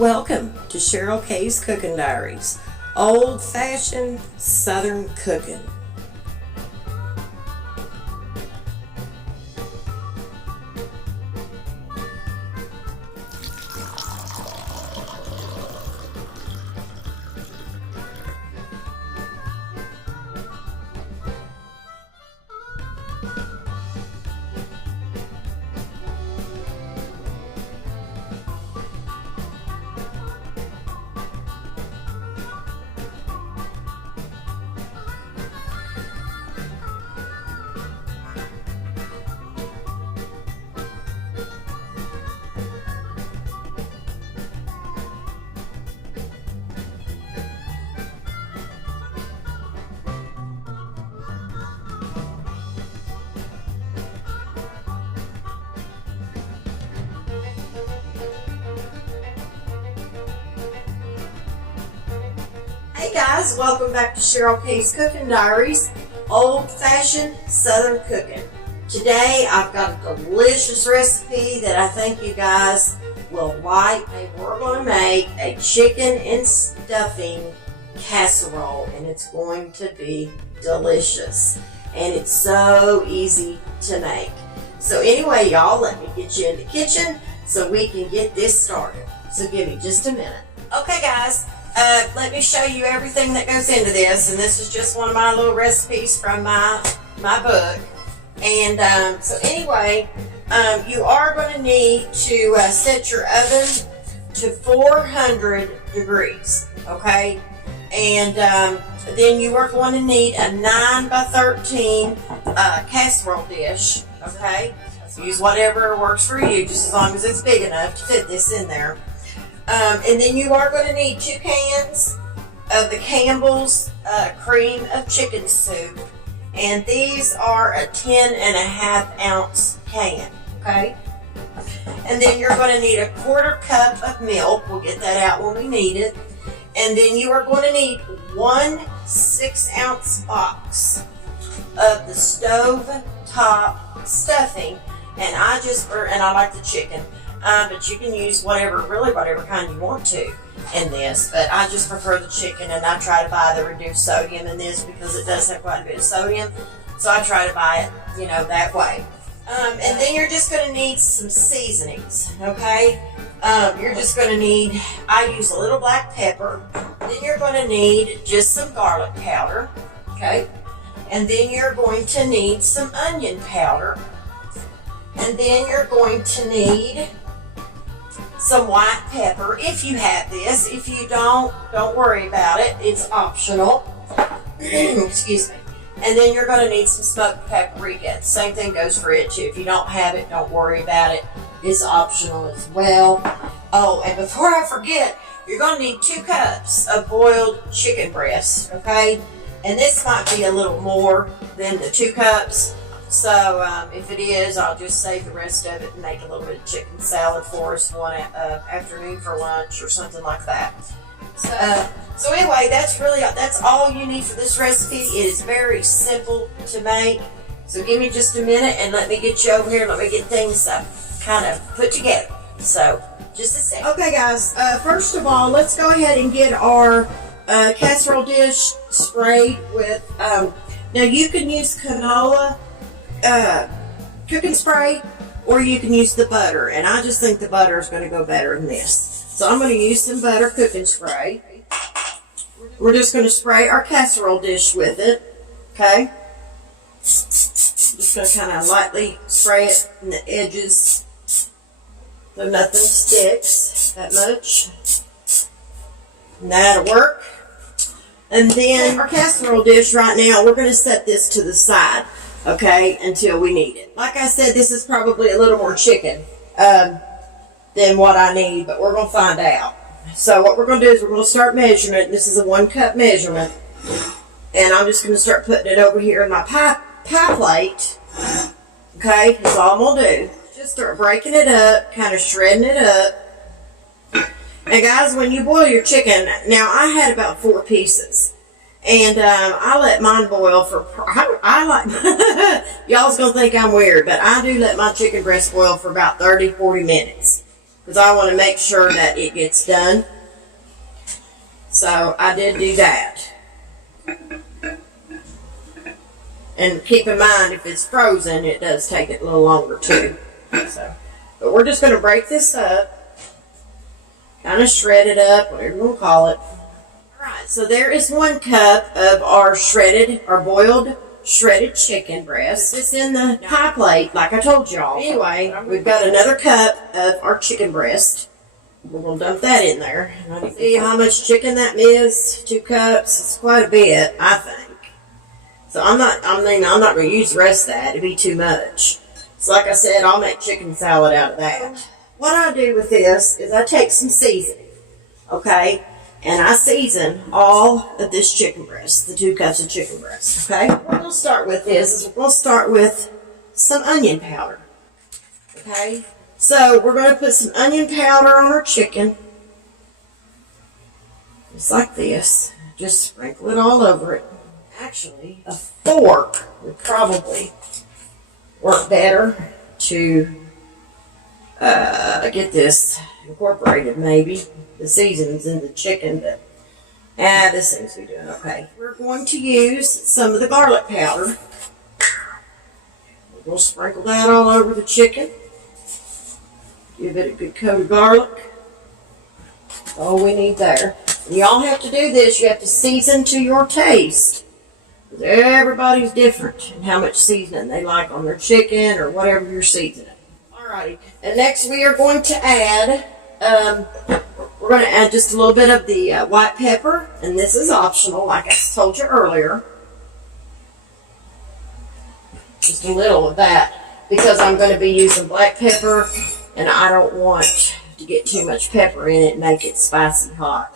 Welcome to Cheryl K's Cooking Diaries, old-fashioned Southern cooking. Hey guys, welcome back to Cheryl K's Cooking Diaries, old-fashioned Southern cooking. Today I've got a delicious recipe that I think you guys will like. We're going to make a chicken and stuffing casserole, and it's going to be delicious. And it's so easy to make. So anyway, y'all, let me get you in the kitchen so we can get this started. So give me just a minute. Okay guys. Let me show you everything that goes into this, and this is just one of my little recipes from my book. And so anyway, you are going to need to set your oven to 400 degrees, okay? And then you are going to need a 9 by 13 casserole dish, okay? Use whatever works for you, just as long as it's big enough to fit this in there. And then you are going to need 2 cans of the Campbell's cream of chicken soup. And these are a 10.5 ounce can, okay? And then you're going to need a 1/4 cup of milk. We'll get that out when we need it. And then you are going to need 1 6-ounce box of the stove top stuffing. And I like the chicken. But you can use whatever kind you want to in this. But I just prefer the chicken, and I try to buy the reduced sodium in this because it does have quite a bit of sodium. So I try to buy it, that way. And then you're just going to need some seasonings, okay? You're just going to need, I use a little black pepper. Then you're going to need just some garlic powder, okay? And then you're going to need some onion powder. And then you're going to need some white pepper, if you have this. If you don't worry about it. It's optional. Excuse me. And then you're going to need some smoked paprika. Same thing goes for it too. If you don't have it, don't worry about it. It's optional as well. Oh, and before I forget, you're going to need 2 cups of boiled chicken breast, okay? And this might be a little more than the 2 cups. So if it is, I'll just save the rest of it and make a little bit of chicken salad for us one afternoon for lunch or something like that. So anyway, that's all you need for this recipe. It is very simple to make. So give me just a minute and let me get you over here. Let me get things kind of put together. So just a second. Okay guys, first of all, let's go ahead and get our casserole dish sprayed with, now you can use canola cooking spray, or you can use the butter, and I just think the butter is going to go better than this. So I'm going to use some butter cooking spray. We're just going to spray our casserole dish with it, okay? Just going to kind of lightly spray it in the edges so nothing sticks that much. And that'll work. And then our casserole dish right now, we're going to set this to the side, okay, until we need it. Like I said, this is probably a little more chicken than what I need, but we're going to find out. So what we're going to do is we're going to start measurement. This is a 1 cup measurement. And I'm just going to start putting it over here in my pie plate. Okay, that's all I'm going to do. Just start breaking it up, kind of shredding it up. And guys, when you boil your chicken, now I had about 4 pieces. And I let mine boil for, I like, y'all's going to think I'm weird, but I do let my chicken breast boil for about 30-40 minutes. because I want to make sure that it gets done. So I did do that. And keep in mind, if it's frozen, it does take it a little longer too. So, but we're just going to break this up, kind of shred it up, whatever you want to call it. Alright, so there is 1 cup of our boiled shredded chicken breast. It's in the pie plate, like I told y'all. Anyway, we've got another cup of our chicken breast. We're going to dump that in there. See how much chicken that is? 2 cups. It's quite a bit, I think. So I'm not going to use the rest of that. It'd be too much. So like I said, I'll make chicken salad out of that. What I do with this is I take some seasoning, okay? And I season all of this chicken breast, the 2 cups of chicken breast, okay? What we're going to start with is we're going to start with some onion powder, okay? So we're going to put some onion powder on our chicken, just like this. Just sprinkle it all over it. Actually, a fork would probably work better to get this incorporated, maybe. The seasonings in the chicken, but this seems to be doing okay. We're going to use some of the garlic powder. We'll sprinkle that all over the chicken. Give it a good coat of garlic. That's all we need there. And y'all have to do this. You have to season to your taste. Everybody's different in how much seasoning they like on their chicken or whatever you're seasoning. Alrighty. And next we are going to add, we're going to add just a little bit of the white pepper. And this is optional, like I told you earlier. Just a little of that. Because I'm going to be using black pepper. And I don't want to get too much pepper in it and make it spicy hot.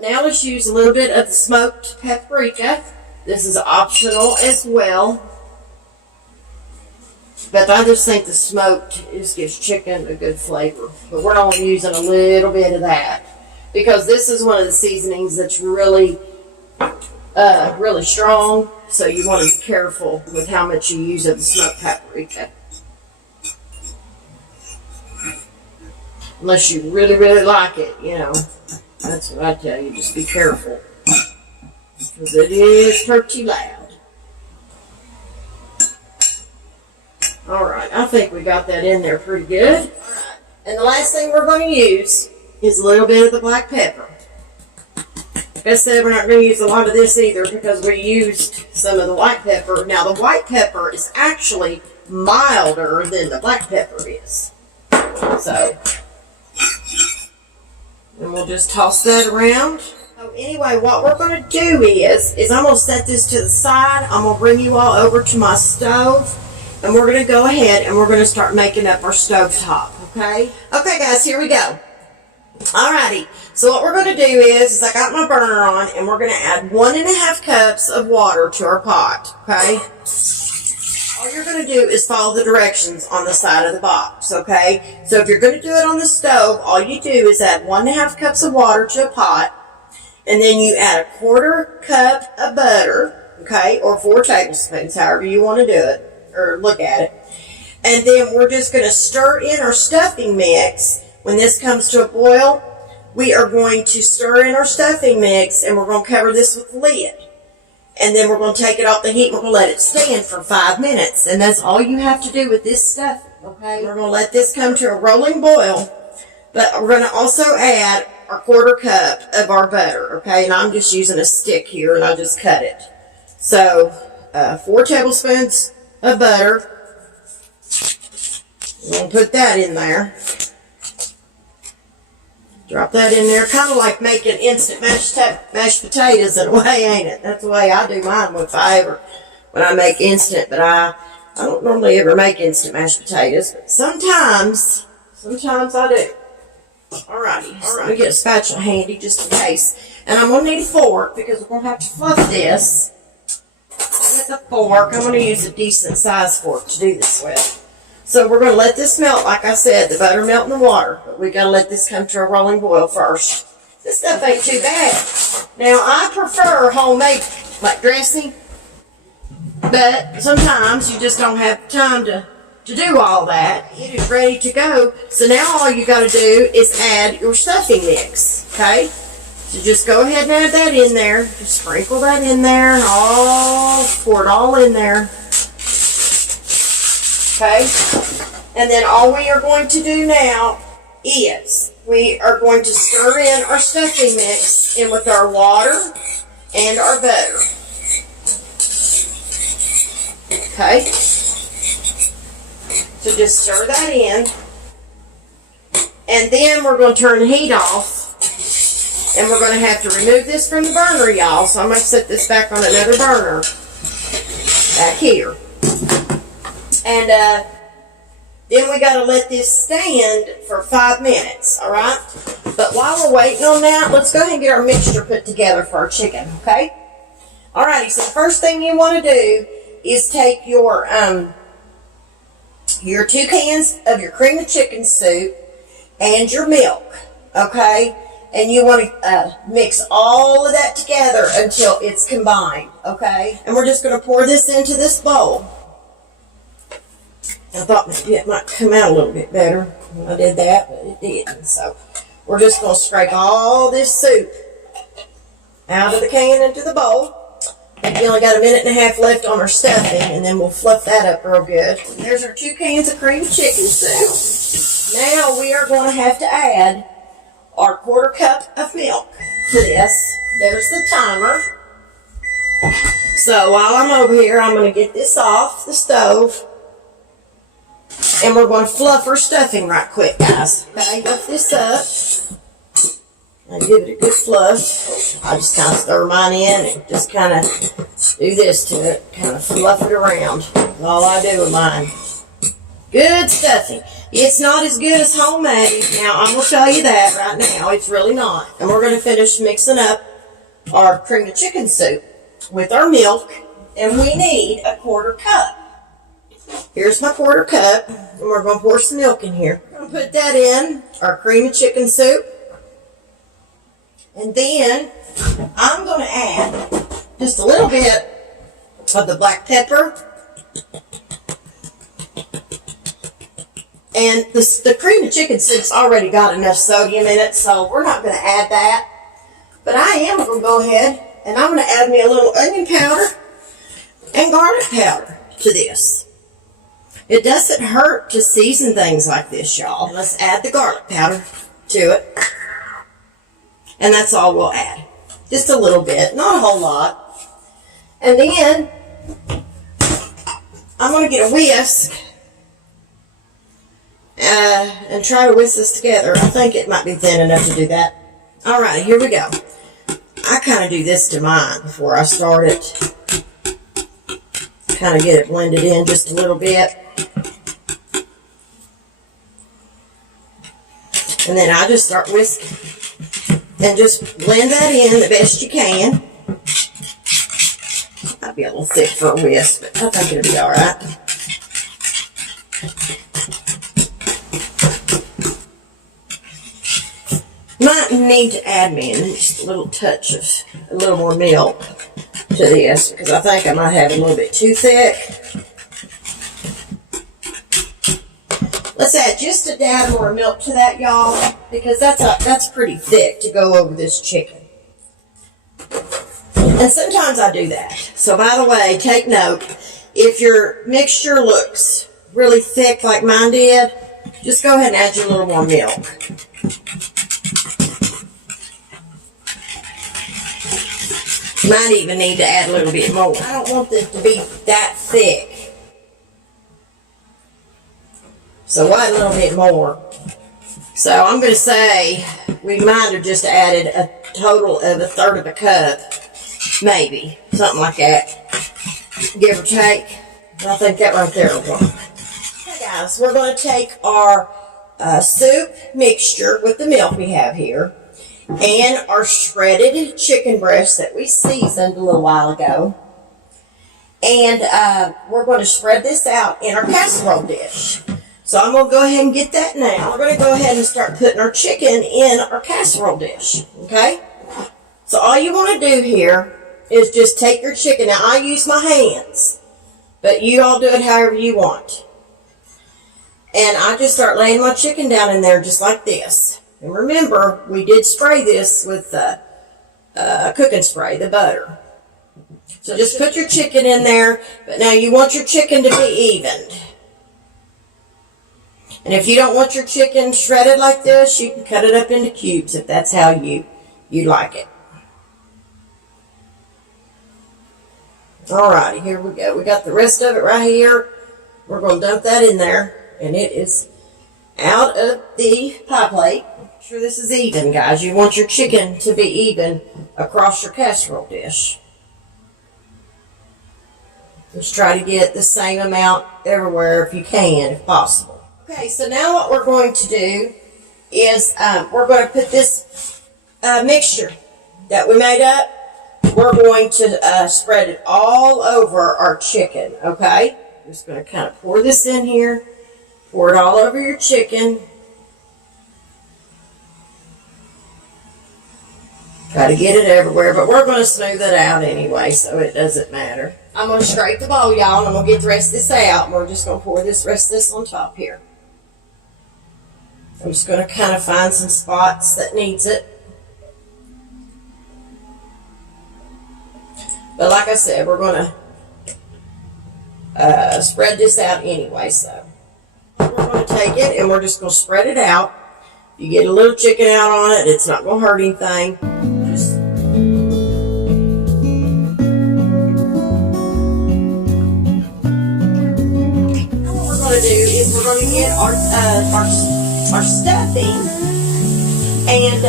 Now let's use a little bit of the smoked paprika. This is optional as well. But I just think the smoked just gives chicken a good flavor. But we're only using a little bit of that. Because this is one of the seasonings that's really, really strong. So you want to be careful with how much you use of the smoked paprika. Unless you really, really like it, you know. That's what I tell you. Just be careful. Because it is pretty loud. Alright, I think we got that in there pretty good. Alright, and the last thing we're going to use is a little bit of the black pepper. Like I said, we're not going to use a lot of this either because we used some of the white pepper. Now, the white pepper is actually milder than the black pepper is. So, and we'll just toss that around. So anyway, what we're going to do is I'm going to set this to the side. I'm going to bring you all over to my stove. And we're going to go ahead and we're going to start making up our stovetop, okay? Okay, guys, here we go. Alrighty. So what we're going to do is I got my burner on and we're going to add 1.5 cups of water to our pot, okay? All you're going to do is follow the directions on the side of the box, okay? So if you're going to do it on the stove, all you do is add 1.5 cups of water to a pot. And then you add 1/4 cup of butter, okay, or 4 tablespoons, however you want to do it, or look at it. And then we're just going to stir in our stuffing mix. When this comes to a boil, we are going to stir in our stuffing mix, and we're going to cover this with the lid. And then we're going to take it off the heat, and we're going to let it stand for 5 minutes. And that's all you have to do with this stuffing, okay? We're going to let this come to a rolling boil, but we're going to also add our 1/4 cup of our butter, okay? And I'm just using a stick here, and I'll just cut it. So, 4 tablespoons of butter. We're going to put that in there. Drop that in there. Kind of like making instant mashed potatoes in a way, ain't it? That's the way I do mine when I make instant. But I don't normally ever make instant mashed potatoes. But sometimes I do. Alrighty, so let me get a spatula handy just in case. And I'm going to need a fork because we're going to have to fluff this with a fork. I'm going to use a decent size fork to do this with. So we're going to let this melt, like I said, the butter melt in the water. But we got to let this come to a rolling boil first. This stuff ain't too bad. Now, I prefer homemade, like dressing. But sometimes you just don't have time to to do all that. It is ready to go. So now all you got to do is add your stuffing mix, okay? So just go ahead and add that in there. Just sprinkle that in there. Pour it all in there. Okay? And then all we are going to do now is we are going to stir in our stuffing mix in with our water and our butter. Okay? So just stir that in. And then we're going to turn the heat off. And we're going to have to remove this from the burner, y'all. So I'm going to set this back on another burner. Back here. And then we got to let this stand for 5 minutes, all right? But while we're waiting on that, let's go ahead and get our mixture put together for our chicken, okay? Alrighty, so the first thing you want to do is take your 2 cans of your cream of chicken soup and your milk, okay? And you want to mix all of that together until it's combined, okay? And we're just going to pour this into this bowl. I thought maybe it might come out a little bit better when I did that, but it didn't. So we're just going to scrape all this soup out of the can into the bowl. And we only got a minute and a half left on our stuffing, and then we'll fluff that up real good. There's our 2 cans of cream chicken soup. Now we are going to have to add our 1/4 cup of milk to this. There's the timer. So while I'm over here, I'm going to get this off the stove. And we're going to fluff our stuffing right quick, guys. Okay, fluff this up. And give it a good fluff. I just kind of stir mine in and just kind of do this to it. Kind of fluff it around. That's all I do with mine. Good stuffing. It's not as good as homemade. Now, I'm going to tell you that right now. It's really not. And we're going to finish mixing up our cream of chicken soup with our milk. And we need a 1/4 cup. Here's my 1/4 cup. And we're going to pour some milk in here. We're going to put that in our cream of chicken soup. And then I'm going to add just a little bit of the black pepper. And the cream of chicken soup's already got enough sodium in it, so we're not going to add that. But I am going to go ahead and I'm going to add me a little onion powder and garlic powder to this. It doesn't hurt to season things like this, y'all. Let's add the garlic powder to it. And that's all we'll add. Just a little bit, not a whole lot. And then I'm going to get a whisk and try to whisk this together. I think it might be thin enough to do that. Alright, here we go. I kind of do this to mine before I start it. Kind of get it blended in just a little bit. And then I just start whisking. And just blend that in the best you can. Might be a little thick for a whisk, but I think it'll be alright. Might need to add me in just a little touch of a little more milk to this, because I think I might have it a little bit too thick. Let's add just a dab more milk to that, y'all, because that's pretty thick to go over this chicken. And sometimes I do that. So by the way, take note, if your mixture looks really thick like mine did, just go ahead and add your little more milk. Might even need to add a little bit more. I don't want this to be that thick. So add a little bit more. So I'm going to say we might have just added a total of 1/3 cup. Maybe. Something like that. Give or take. I think that right there will work. Okay guys, we're going to take our soup mixture with the milk we have here. And our shredded chicken breast that we seasoned a little while ago. And we're going to spread this out in our casserole dish. So I'm going to go ahead and get that now. We're going to go ahead and start putting our chicken in our casserole dish. Okay? So all you want to do here is just take your chicken. Now I use my hands. But you all do it however you want. And I just start laying my chicken down in there just like this. And remember, we did spray this with cooking spray, the butter. So just put your chicken in there, but now you want your chicken to be evened. And if you don't want your chicken shredded like this, you can cut it up into cubes if that's how you like it. Alrighty, here we go. We got the rest of it right here. We're going to dump that in there, and it is out of the pie plate. Make sure this is even, guys. You want your chicken to be even across your casserole dish. Just try to get the same amount everywhere if you can, if possible. Okay, so now what we're going to do is we're going to put this mixture that we made up, we're going to spread it all over our chicken, okay? Just going to kind of pour this in here, pour it all over your chicken. Try to get it everywhere, but we're going to smooth it out anyway, so it doesn't matter. I'm going to scrape the bowl, y'all, and I'm going to get the rest of this out, and we're just going to pour this rest of this on top here. I'm just going to kind of find some spots that needs it. But like I said, we're going to spread this out anyway, so. We're going to take it, and we're just going to spread it out. You get a little chicken out on it, it's not going to hurt anything. What we're going to do is we're going to get our stuffing, and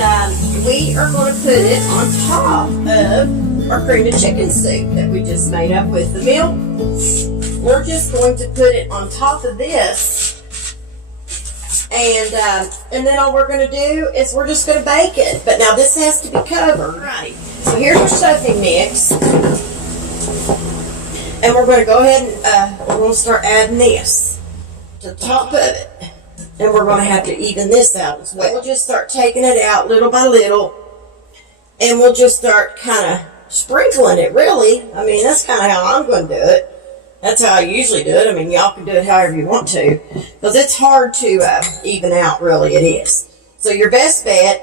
we are going to put it on top of our cream of chicken soup that we just made up with the milk. We're just going to put it on top of this. And then all we're going to do is we're just going to bake it. But now this has to be covered. Right. So here's our stuffing mix. And we're going to go ahead and we're going to start adding this to the top of it. And we're going to have to even this out as well. We'll just start taking it out little by little. And we'll just start kind of sprinkling it, really. I mean, that's kind of how I'm going to do it. That's how I usually do it. I mean, y'all can do it however you want to, because it's hard to even out, really, it is. So your best bet,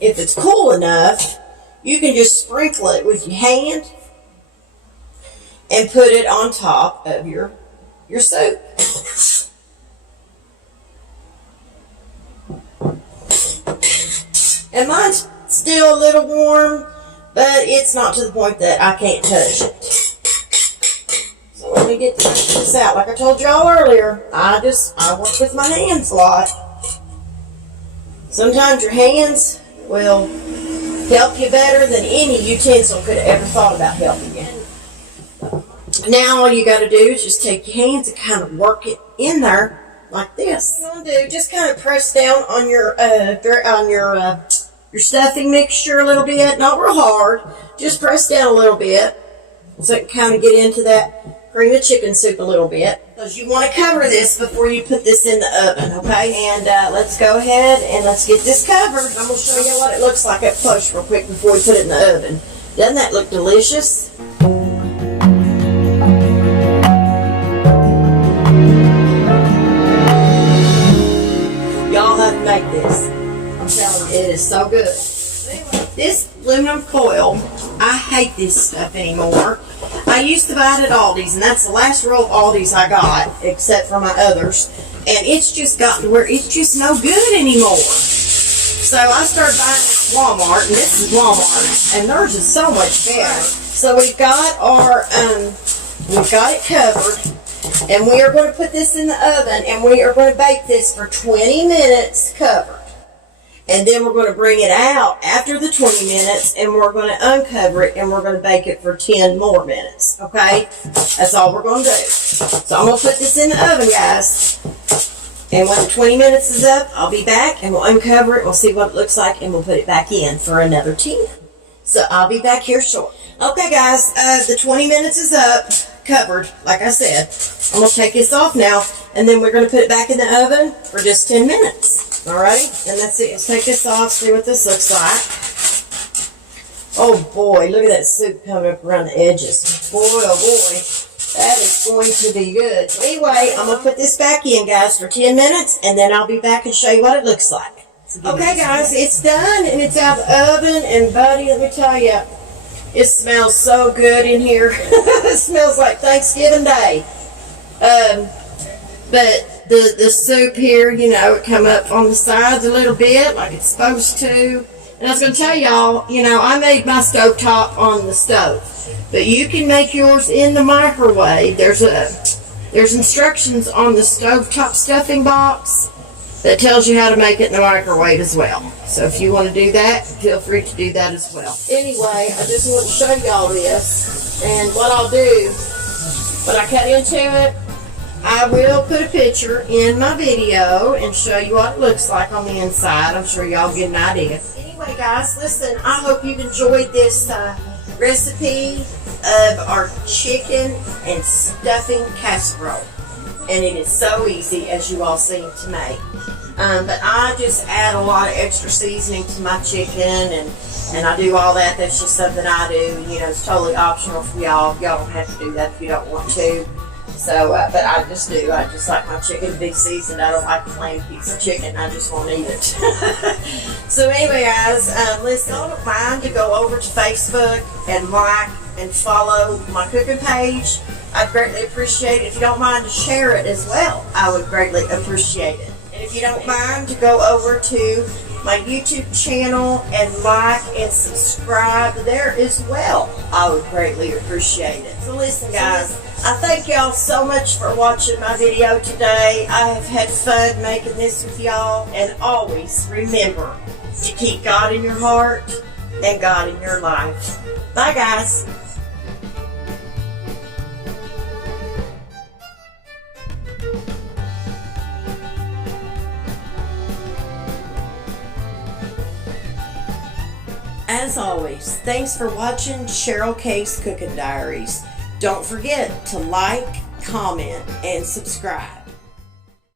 if it's cool enough, you can just sprinkle it with your hand and put it on top of your soup. And mine's still a little warm, but it's not to the point that I can't touch it. So let me get this out. Like I told y'all earlier, I work with my hands a lot. Sometimes your hands will help you better than any utensil could have ever thought about helping you. Now all you got to do is just take your hands and kind of work it in there like this. What you're going to do, just kind of press down on your stuffing mixture a little bit. Not real hard. Just press down a little bit so it can kind of get into that cream of chicken soup a little bit, because you want to cover this before you put this in the oven, okay? And let's go ahead and let's get this covered. I'm going to show you what it looks like up close real quick before we put it in the oven. Doesn't that look delicious? Y'all have to make this. I'm telling you, it is so good. Anyway, this aluminum foil, I hate this stuff anymore. I used to buy it at Aldi's, and that's the last roll of Aldi's I got, except for my others. And it's just gotten to where it's just no good anymore. So I started buying this at Walmart, and this is Walmart, and theirs is so much better. So we've got it covered, and we are going to put this in the oven, and we are going to bake this for 20 minutes covered. And then we're going to bring it out after the 20 minutes, and we're going to uncover it, and we're going to bake it for 10 more minutes, okay? That's all we're going to do. So I'm going to put this in the oven, guys. And when the 20 minutes is up, I'll be back, and we'll uncover it, we'll see what it looks like, and we'll put it back in for another 10. So I'll be back here shortly. Okay, guys, the 20 minutes is up, covered, like I said. I'm going to take this off now, and then we're going to put it back in the oven for just 10 minutes. Alright, and that's it. Let's take this off, see what this looks like. Oh boy, look at that soup coming up around the edges. Boy, oh boy. That is going to be good. So anyway, I'm going to put this back in, guys, for 10 minutes, and then I'll be back and show you what it looks like. Okay, guys, it's done, and it's out of the oven, and buddy, let me tell you, it smells so good in here. It smells like Thanksgiving Day. But the soup here, you know, it come up on the sides a little bit, like it's supposed to. And I was going to tell y'all, you know, I made my stovetop on the stove. But you can make yours in the microwave. There's instructions on the stovetop stuffing box that tells you how to make it in the microwave as well. So if you want to do that, feel free to do that as well. Anyway, I just want to show y'all this. And what I'll do, when I cut into it, I will put a picture in my video and show you what it looks like on the inside. I'm sure y'all get an idea. Anyway, guys, listen, I hope you've enjoyed this recipe of our chicken and stuffing casserole. And it is so easy, as you all seen to make. But I just add a lot of extra seasoning to my chicken, and I do all that. That's just something I do. You know, it's totally optional for y'all. Y'all don't have to do that if you don't want to. So, but I just do. I just like my chicken to be seasoned. I don't like a plain piece of chicken. I just won't eat it. So anyway, guys, listen, don't mind to go over to Facebook and like and follow my cooking page. I'd greatly appreciate it. If you don't mind to share it as well, I would greatly appreciate it. And if you don't mind to go over to my YouTube channel and like and subscribe there as well, I would greatly appreciate it. So listen, guys, I thank y'all so much for watching my video today. I have had fun making this with y'all, and always remember to keep God in your heart and God in your life. Bye, guys. As always, thanks for watching Cheryl K's Cooking Diaries. Don't forget to like, comment, and subscribe.